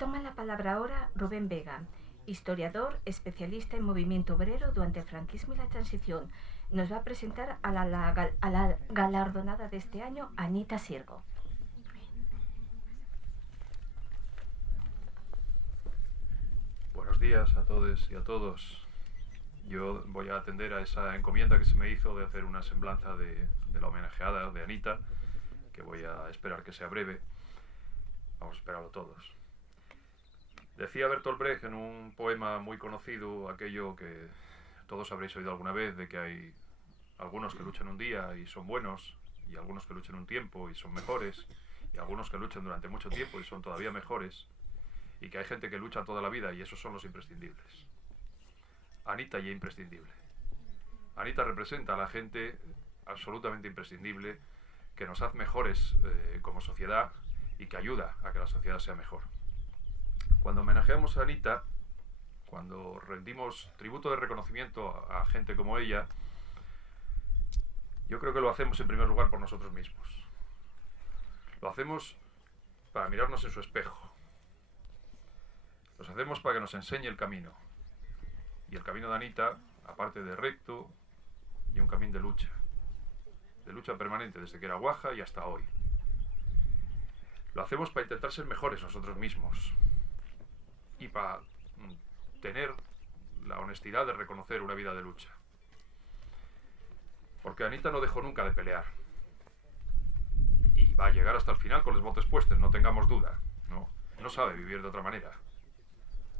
Toma la palabra ahora Rubén Vega, historiador, especialista en movimiento obrero durante el franquismo y la transición. Nos va a presentar a la galardonada de este año, Anita Sirgo. Buenos días a todos y a todos. Yo voy a atender a esa encomienda que se me hizo de hacer una semblanza de la homenajeada de Anita, que voy a esperar que sea breve. Vamos a esperarlo todos. Decía Bertolt Brecht en un poema muy conocido aquello que todos habréis oído alguna vez, de que hay algunos que luchan un día y son buenos, y algunos que luchan un tiempo y son mejores, y algunos que luchan durante mucho tiempo y son todavía mejores, y que hay gente que lucha toda la vida y esos son los imprescindibles. Anita ya imprescindible. Anita representa a la gente absolutamente imprescindible que nos hace mejores como sociedad y que ayuda a que la sociedad sea mejor. Cuando homenajeamos a Anita, cuando rendimos tributo de reconocimiento a gente como ella, yo creo que lo hacemos en primer lugar por nosotros mismos. Lo hacemos para mirarnos en su espejo. Los hacemos para que nos enseñe el camino. Y el camino de Anita, aparte de recto, y un camino de lucha permanente desde que era guaja y hasta hoy. Lo hacemos para intentar ser mejores nosotros mismos y para tener la honestidad de reconocer una vida de lucha. Porque Anita no dejó nunca de pelear y va a llegar hasta el final con los botes puestos, no tengamos duda. No sabe vivir de otra manera.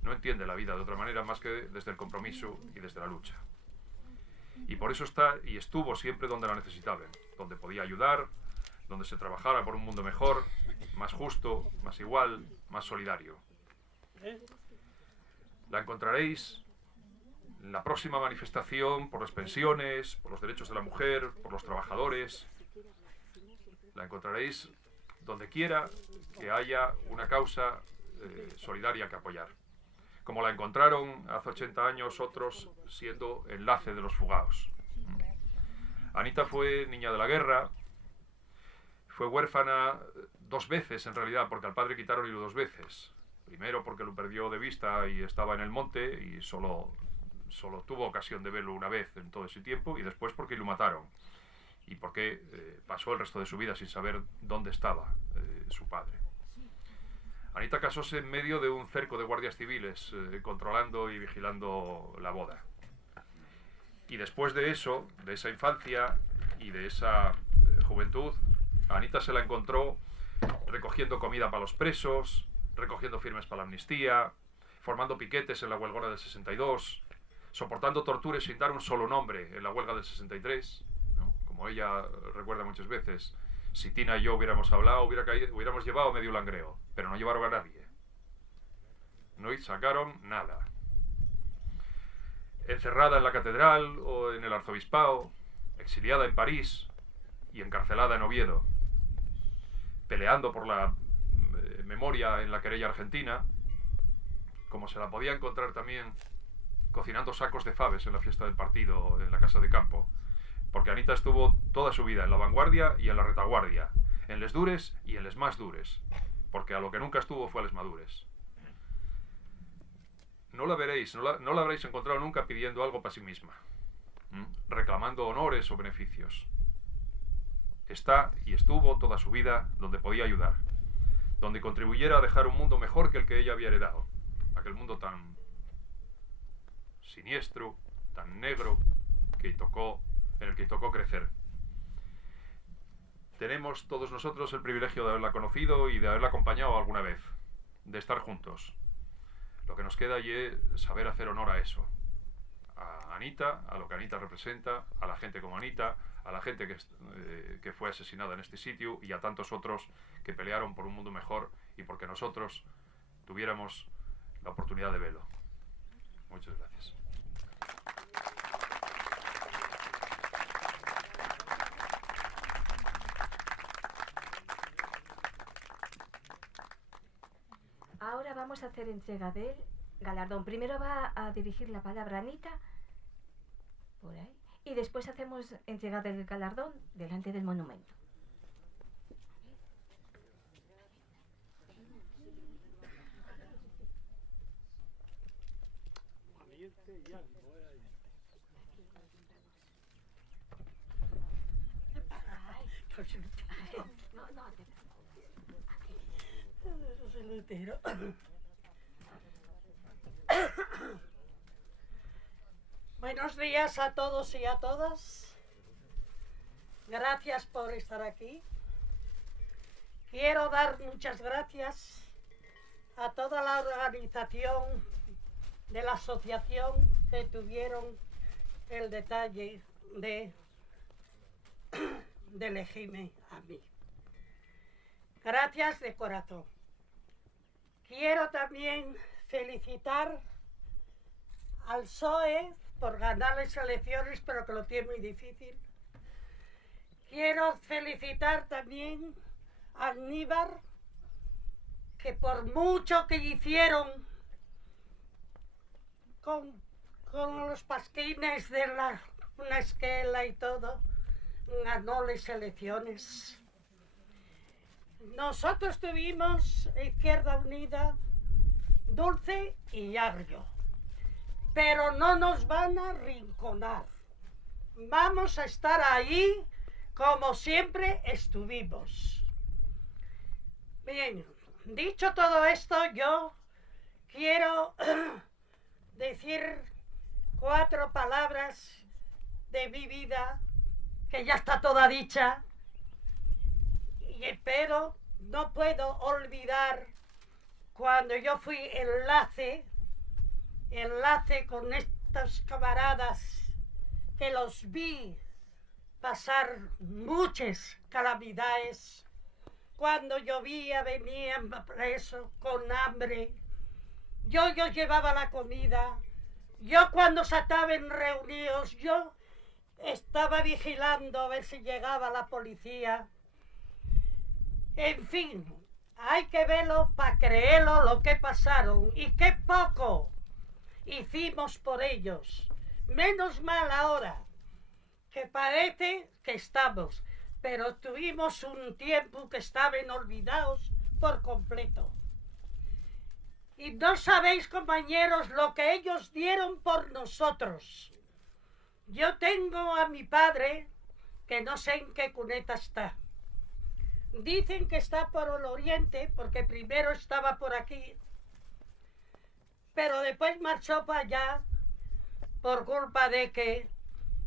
No entiende la vida de otra manera más que desde el compromiso y desde la lucha. Y por eso está y estuvo siempre donde la necesitaban, donde podía ayudar, donde se trabajara por un mundo mejor, más justo, más igual, más solidario. La encontraréis en la próxima manifestación por las pensiones, por los derechos de la mujer, por los trabajadores. La encontraréis donde quiera que haya una causa solidaria que apoyar. Como la encontraron hace 80 años otros siendo enlace de los fugados. Anita fue niña de la guerra, fue huérfana 2 veces en realidad, porque al padre quitaron hilo 2 veces. Primero porque lo perdió de vista y estaba en el monte y solo tuvo ocasión de verlo una vez en todo ese tiempo, y después porque lo mataron y porque pasó el resto de su vida sin saber dónde estaba su padre. Anita casóse en medio de un cerco de guardias civiles controlando y vigilando la boda. Y después de eso, de esa infancia y de esa juventud, a Anita se la encontró recogiendo comida para los presos, recogiendo firmes para la amnistía, formando piquetes en la huelgona del 62, soportando torturas sin dar un solo nombre en la huelga del 63, ¿no? Como ella recuerda muchas veces, si Tina y yo hubiéramos hablado, hubiéramos llevado medio langreo, pero no llevaron a nadie. No sacaron nada. Encerrada en la catedral o en el arzobispado, exiliada en París y encarcelada en Oviedo, peleando por la memoria en la querella argentina, como se la podía encontrar también cocinando sacos de faves en la fiesta del partido en la casa de campo. Porque Anita estuvo toda su vida en la vanguardia y en la retaguardia, en les dures y en les más dures, porque a lo que nunca estuvo fue a les madures. No la veréis, no la habréis encontrado nunca pidiendo algo para sí misma, reclamando honores o beneficios. Está y estuvo toda su vida donde podía ayudar, donde contribuyera a dejar un mundo mejor que el que ella había heredado, aquel mundo tan siniestro, tan negro, en el que tocó crecer. Tenemos todos nosotros el privilegio de haberla conocido y de haberla acompañado alguna vez, de estar juntos. Lo que nos queda allí es saber hacer honor a eso, a Anita, a lo que Anita representa, a la gente como Anita, a la gente que fue asesinada en este sitio y a tantos otros que pelearon por un mundo mejor y porque nosotros tuviéramos la oportunidad de verlo. Muchas gracias. Ahora vamos a hacer entrega del galardón. Primero va a dirigir la palabra Anita, por ahí, y después hacemos entrega del galardón delante del monumento. Buenos días a todos y a todas. Gracias por estar aquí. Quiero dar muchas gracias a toda la organización de la asociación que tuvieron el detalle de elegirme a mí. Gracias de corazón. Quiero también felicitar al PSOE por ganar las elecciones, pero que lo tiene muy difícil. Quiero felicitar también a Aníbar, que por mucho que hicieron con los pasquines de una esquela y todo, ganó las elecciones. Nosotros tuvimos Izquierda Unida, Dulce y Agrio, pero no nos van a arrinconar. Vamos a estar ahí como siempre estuvimos. Bien, dicho todo esto, yo quiero decir 4 palabras de mi vida, que ya está toda dicha, pero no puedo olvidar cuando yo fui enlace con estos camaradas que los vi pasar muchas calamidades. Cuando llovía venían presos con hambre. Yo llevaba la comida. Yo cuando se estaban reunidos, yo estaba vigilando a ver si llegaba la policía. En fin, hay que verlo para creerlo lo que pasaron y qué poco hicimos por ellos. Menos mal ahora, que parece que estamos, pero tuvimos un tiempo que estaban olvidados por completo. Y no sabéis, compañeros, lo que ellos dieron por nosotros. Yo tengo a mi padre, que no sé en qué cuneta está. Dicen que está por el oriente, porque primero estaba por aquí, pero después marchó para allá por culpa de que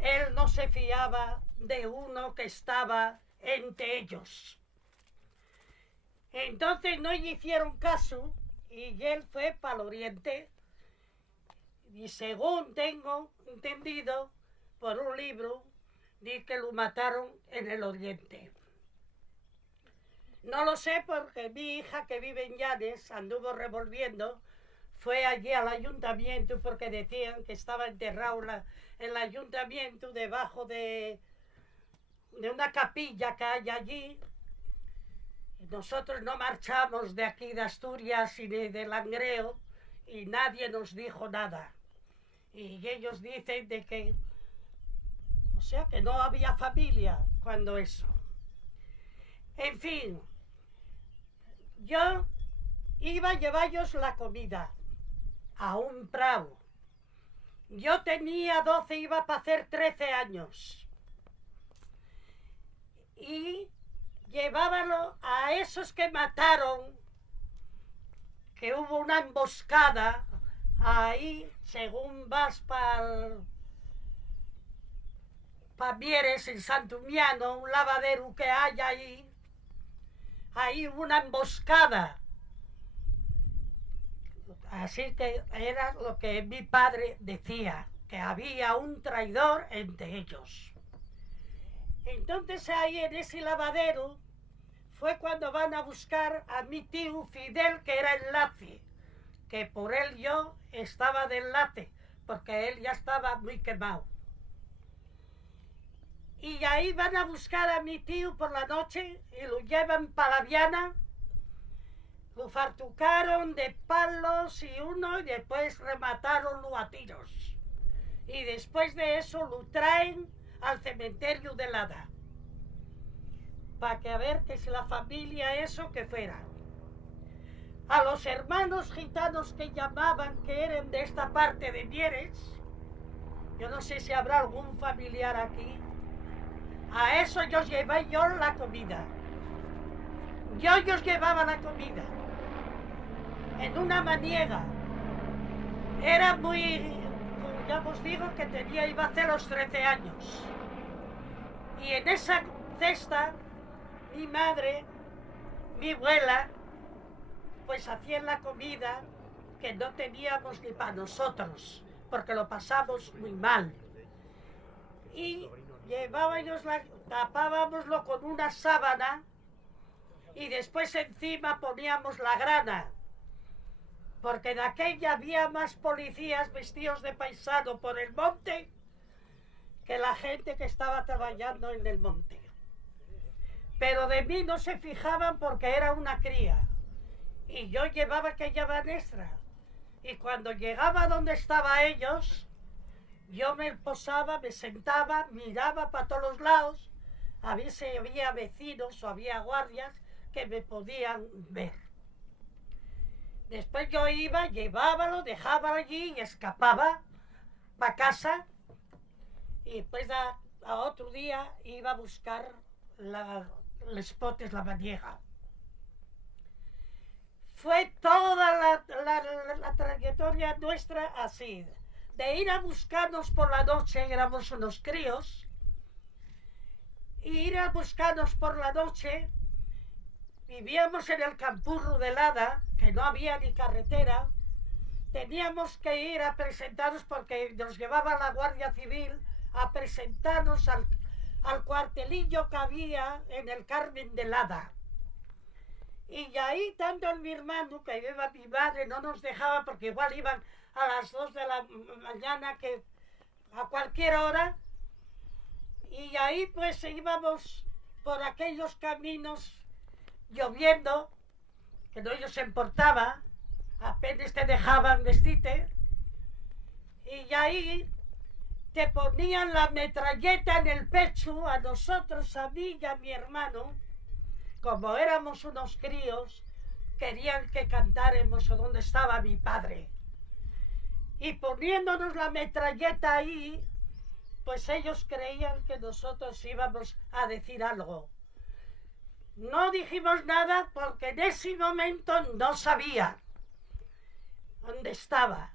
él no se fiaba de uno que estaba entre ellos. Entonces no le hicieron caso y él fue para el oriente. Y según tengo entendido por un libro, dice que lo mataron en el oriente. No lo sé porque mi hija, que vive en Llanes, anduvo revolviendo, fue allí al ayuntamiento porque decían que estaba enterrado en el ayuntamiento debajo de una capilla que hay allí. Nosotros no marchamos de aquí de Asturias y de Langreo y nadie nos dijo nada. Y ellos dicen de que, o sea, que no había familia cuando eso. En fin, yo iba a llevarlos la comida a un prado. Yo tenía 12, iba para hacer 13 años. Y llevábalo a esos que mataron, que hubo una emboscada ahí, según vas para Mieres, en Santumiano, un lavadero que hay ahí. Ahí hubo una emboscada. Así que era lo que mi padre decía, que había un traidor entre ellos. Entonces ahí en ese lavadero fue cuando van a buscar a mi tío Fidel, que era enlace, que por él yo estaba de enlace, porque él ya estaba muy quemado. Y ahí van a buscar a mi tío por la noche y lo llevan para la Viana. Lo fartucaron de palos y después remataronlo a tiros. Y después de eso lo traen al cementerio de Lada. Para que a ver que si la familia eso que fuera. a los hermanos gitanos que llamaban, que eran de esta parte de Mieres, yo no sé si habrá algún familiar aquí, a eso yo llevé yo la comida. Yo os llevaba la comida en una maniega. Era muy, ya os digo que iba a hacer los 13 años. Y en esa cesta, mi madre, mi abuela, pues hacían la comida que no teníamos ni para nosotros, porque lo pasamos muy mal. Y tapábamoslo con una sábana y después encima poníamos la grana, porque en aquella había más policías vestidos de paisano por el monte que la gente que estaba trabajando en el monte. Pero de mí no se fijaban porque era una cría y yo llevaba aquella banestra, y cuando llegaba donde estaban ellos, yo me posaba, me sentaba, miraba para todos los lados a ver si había vecinos o había guardias que me podían ver. Después yo iba, llevábalo, dejaba allí y escapaba para casa, y después a otro día iba a buscar los potes, la maniega. Fue toda la trayectoria nuestra así, de ir a buscarnos por la noche, éramos unos críos, y ir a buscarnos por la noche. Vivíamos en el Campurro de Lada, que no había ni carretera. Teníamos que ir a presentarnos porque nos llevaba la Guardia Civil a presentarnos al cuartelillo que había en el Carmen de Lada. Y ahí, tanto mi hermano, que iba mi madre, no nos dejaba porque igual iban a las 2 de la mañana, que a cualquier hora. Y ahí pues íbamos por aquellos caminos lloviendo, que no ellos se importaba, apenas te dejaban vestirte, y ahí te ponían la metralleta en el pecho a nosotros, a mí y a mi hermano. Como éramos unos críos, querían que cantáramos a donde estaba mi padre, y poniéndonos la metralleta ahí, pues ellos creían que nosotros íbamos a decir algo. No dijimos nada porque en ese momento no sabía dónde estaba.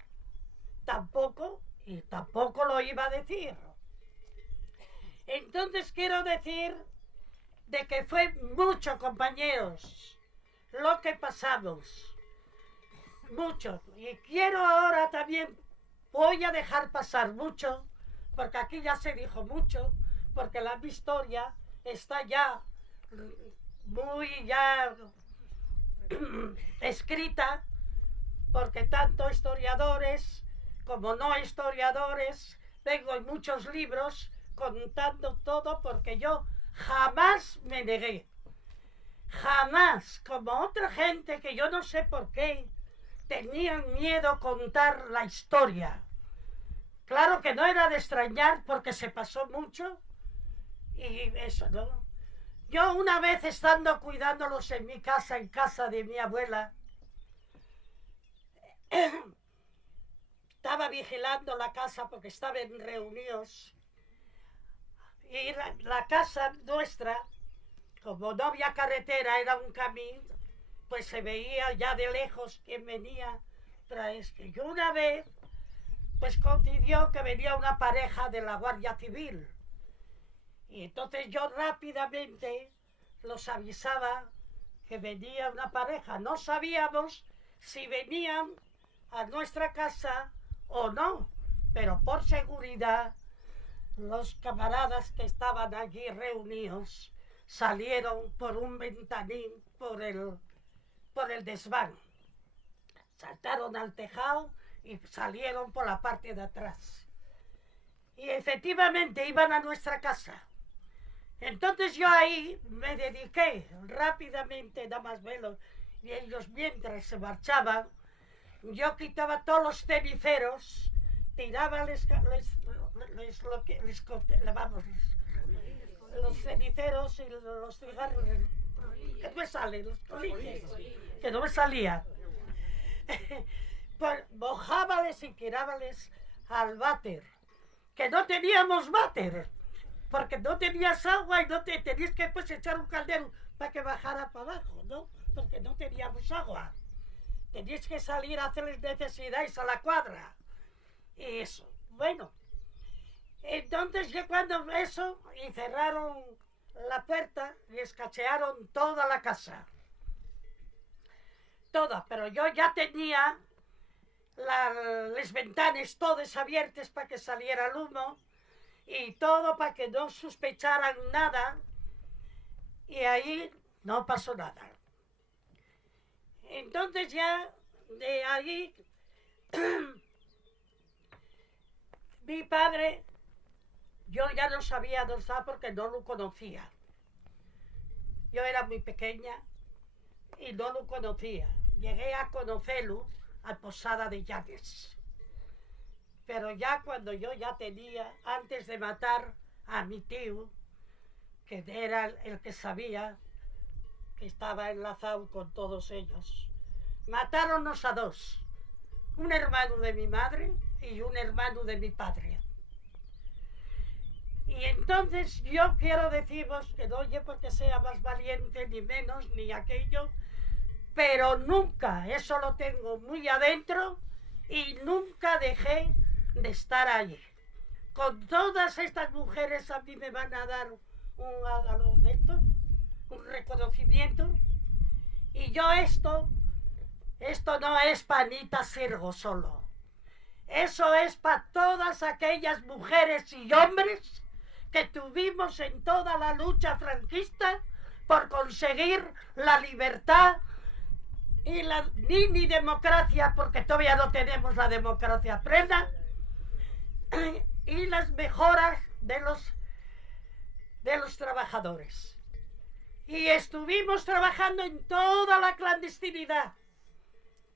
Tampoco lo iba a decir. Entonces quiero decir de que fue mucho, compañeros, lo que pasamos. Mucho. Y quiero ahora también, voy a dejar pasar mucho, porque aquí ya se dijo mucho, porque la historia está ya muy escrita, porque tanto historiadores como no historiadores, tengo en muchos libros contando todo, porque yo jamás me negué, jamás, como otra gente que yo no sé por qué tenían miedo a contar la historia. Claro que no era de extrañar porque se pasó mucho y eso, ¿no? Yo una vez estando cuidándolos en mi casa, en casa de mi abuela, estaba vigilando la casa porque estaban reunidos, y la casa nuestra, como no había carretera, era un camino, pues se veía ya de lejos quién venía tras que yo una vez, pues coincidió que venía una pareja de la Guardia Civil. Y entonces yo rápidamente los avisaba que venía una pareja. No sabíamos si venían a nuestra casa o no, pero por seguridad los camaradas que estaban allí reunidos salieron por un ventanín por el desván. Saltaron al tejado y salieron por la parte de atrás. Y efectivamente iban a nuestra casa. Entonces yo ahí me dediqué rápidamente, nada más verlo, y ellos mientras se marchaban, yo quitaba todos los ceniceros, tiraba los ceniceros y los cigarros, que no me salen, los colillos, que no me salía. pues mojábales y tirábales al váter, que no teníamos váter, porque no tenías agua y no te tenías que pues echar un caldero para que bajara para abajo, ¿no? Porque no teníamos agua. Tenías que salir a hacer necesidades a la cuadra. Y eso, bueno. Entonces ya cuando eso, y cerraron la puerta y escachearon toda la casa. Toda, pero yo ya tenía las ventanas todas abiertas para que saliera el humo y todo para que no sospecharan nada, y ahí no pasó nada. Entonces ya de ahí mi padre, yo ya no sabía dónde estaba porque no lo conocía. Yo era muy pequeña y no lo conocía. Llegué a conocerlo a Posada de Llanes. Pero ya cuando yo ya tenía, antes de matar a mi tío, que era el que sabía que estaba enlazado con todos ellos, matáronnos a dos. Un hermano de mi madre y un hermano de mi padre. Y entonces yo quiero deciros que no oye porque sea más valiente, ni menos, ni aquello, pero nunca, eso lo tengo muy adentro, y nunca dejé de estar allí. Con todas estas mujeres a mí me van a dar un reconocimiento, y yo esto no es para Anita Sirgo solo. Eso es para todas aquellas mujeres y hombres que tuvimos en toda la lucha franquista por conseguir la libertad y la mini democracia, porque todavía no tenemos la democracia plena, y las mejoras de los trabajadores. Y estuvimos trabajando en toda la clandestinidad.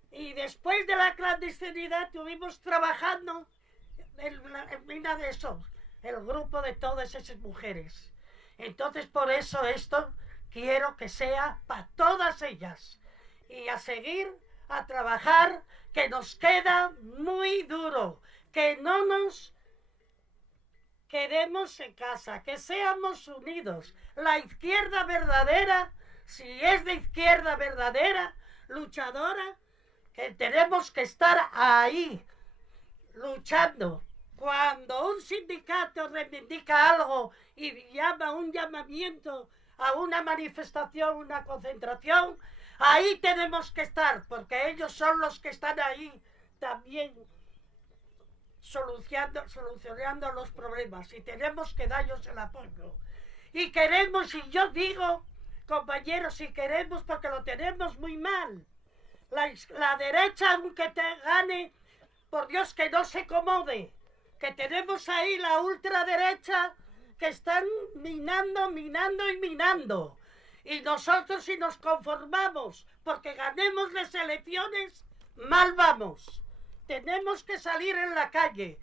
Y después de la clandestinidad estuvimos trabajando en mina de eso, el grupo de todas esas mujeres. Entonces por eso esto quiero que sea para todas ellas. Y a seguir a trabajar, que nos queda muy duro, que no nos quedemos en casa, que seamos unidos. La izquierda verdadera, si es de izquierda verdadera, luchadora, que tenemos que estar ahí, luchando. Cuando un sindicato reivindica algo y llama un llamamiento a una manifestación, una concentración, ahí tenemos que estar, porque ellos son los que están ahí también solucionando los problemas, y tenemos que darles el apoyo. Y queremos, y yo digo, compañeros, si queremos, porque lo tenemos muy mal. La derecha, aunque te gane, por Dios que no se acomode, que tenemos ahí la ultraderecha que están minando. Y nosotros, si nos conformamos porque ganemos las elecciones, mal vamos. Tenemos que salir en la calle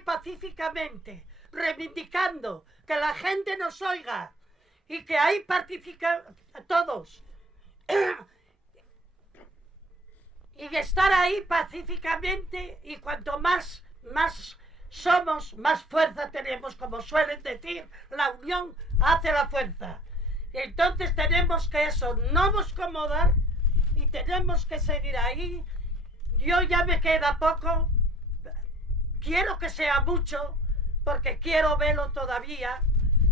pacíficamente, reivindicando, que la gente nos oiga y que ahí participen todos. Y estar ahí pacíficamente, y cuanto más somos, más fuerza tenemos, como suelen decir, la unión hace la fuerza. Y entonces tenemos que eso, no nos acomodar, y tenemos que seguir ahí. Yo ya me queda poco, quiero que sea mucho, porque quiero verlo todavía,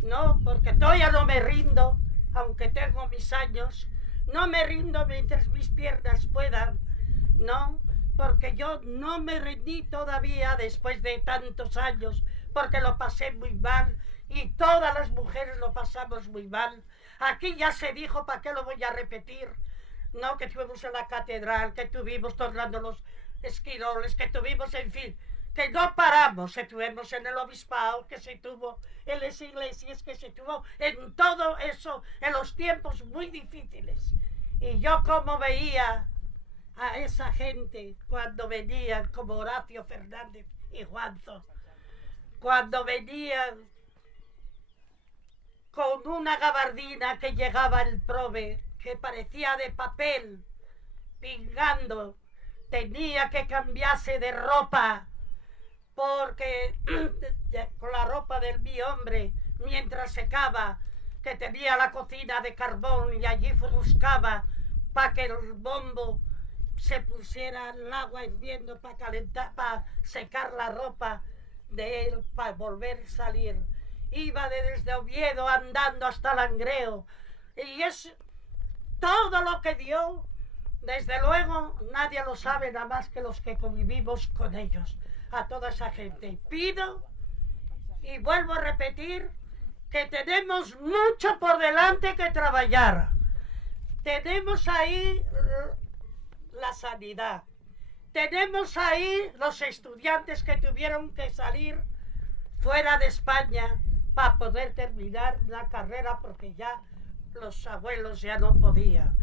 ¿no? Porque todavía no me rindo, aunque tengo mis años, no me rindo mientras mis piernas puedan, ¿no? Porque yo no me rendí todavía después de tantos años, porque lo pasé muy mal, y todas las mujeres lo pasamos muy mal. Aquí ya se dijo, ¿para qué lo voy a repetir? No, que estuvimos en la catedral, que estuvimos tornando los esquiroles, que tuvimos, en fin, que no paramos. Estuvimos en el obispado, que se tuvo en las iglesias, que se tuvo en todo eso, en los tiempos muy difíciles. Y yo como veía a esa gente cuando venían, como Horacio Fernández y Juanzo, cuando venían con una gabardina que llegaba el prove, que parecía de papel, pingando, tenía que cambiarse de ropa, porque con la ropa del mi hombre, mientras secaba, que tenía la cocina de carbón y allí buscaba para que el bombo se pusiera el agua hirviendo para calentar, para secar la ropa de él, para volver a salir. Iba desde Oviedo andando hasta Langreo, y es todo lo que dio. Desde luego nadie lo sabe, nada más que los que convivimos con ellos, a toda esa gente. Pido y vuelvo a repetir que tenemos mucho por delante que trabajar. Tenemos ahí la sanidad, tenemos ahí los estudiantes que tuvieron que salir fuera de España para poder terminar la carrera porque ya los abuelos ya no podían.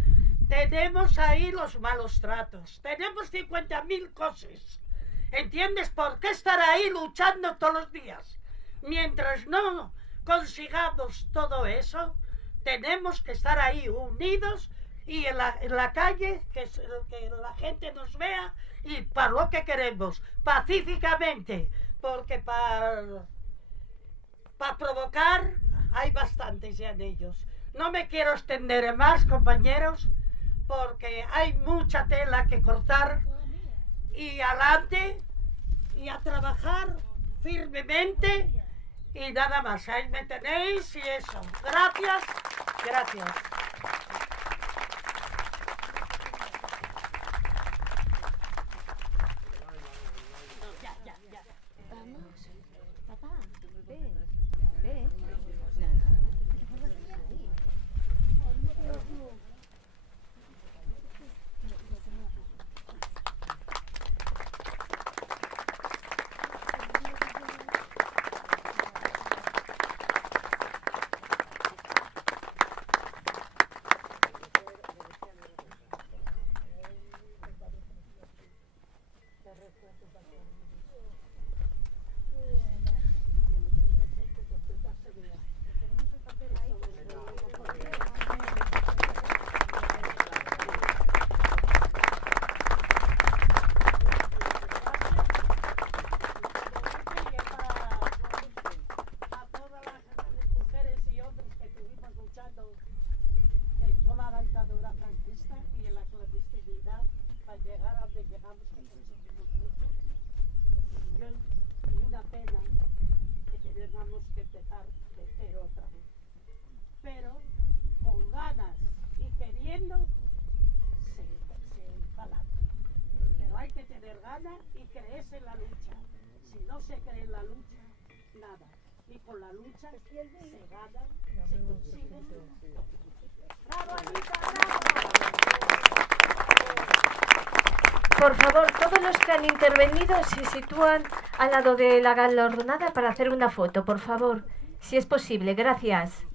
Tenemos ahí los malos tratos, tenemos 50.000 cosas. ¿Entiendes por qué estar ahí luchando todos los días? Mientras no consigamos todo eso, tenemos que estar ahí unidos y en la calle, que la gente nos vea y para lo que queremos, pacíficamente, porque para provocar hay bastantes ya de ellos. No me quiero extender más, compañeros, porque hay mucha tela que cortar y adelante y a trabajar firmemente y nada más. Ahí me tenéis y eso. Gracias, gracias. Pero con ganas y queriendo se adelante. Pero hay que tener ganas y creerse en la lucha. Si no se cree en la lucha, nada. Y con la lucha se gana, se consigue. ¡Bravo, Anita, bravo! Por favor, todos los que han intervenido se sitúan al lado de la galardonada para hacer una foto, por favor, si es posible. Gracias.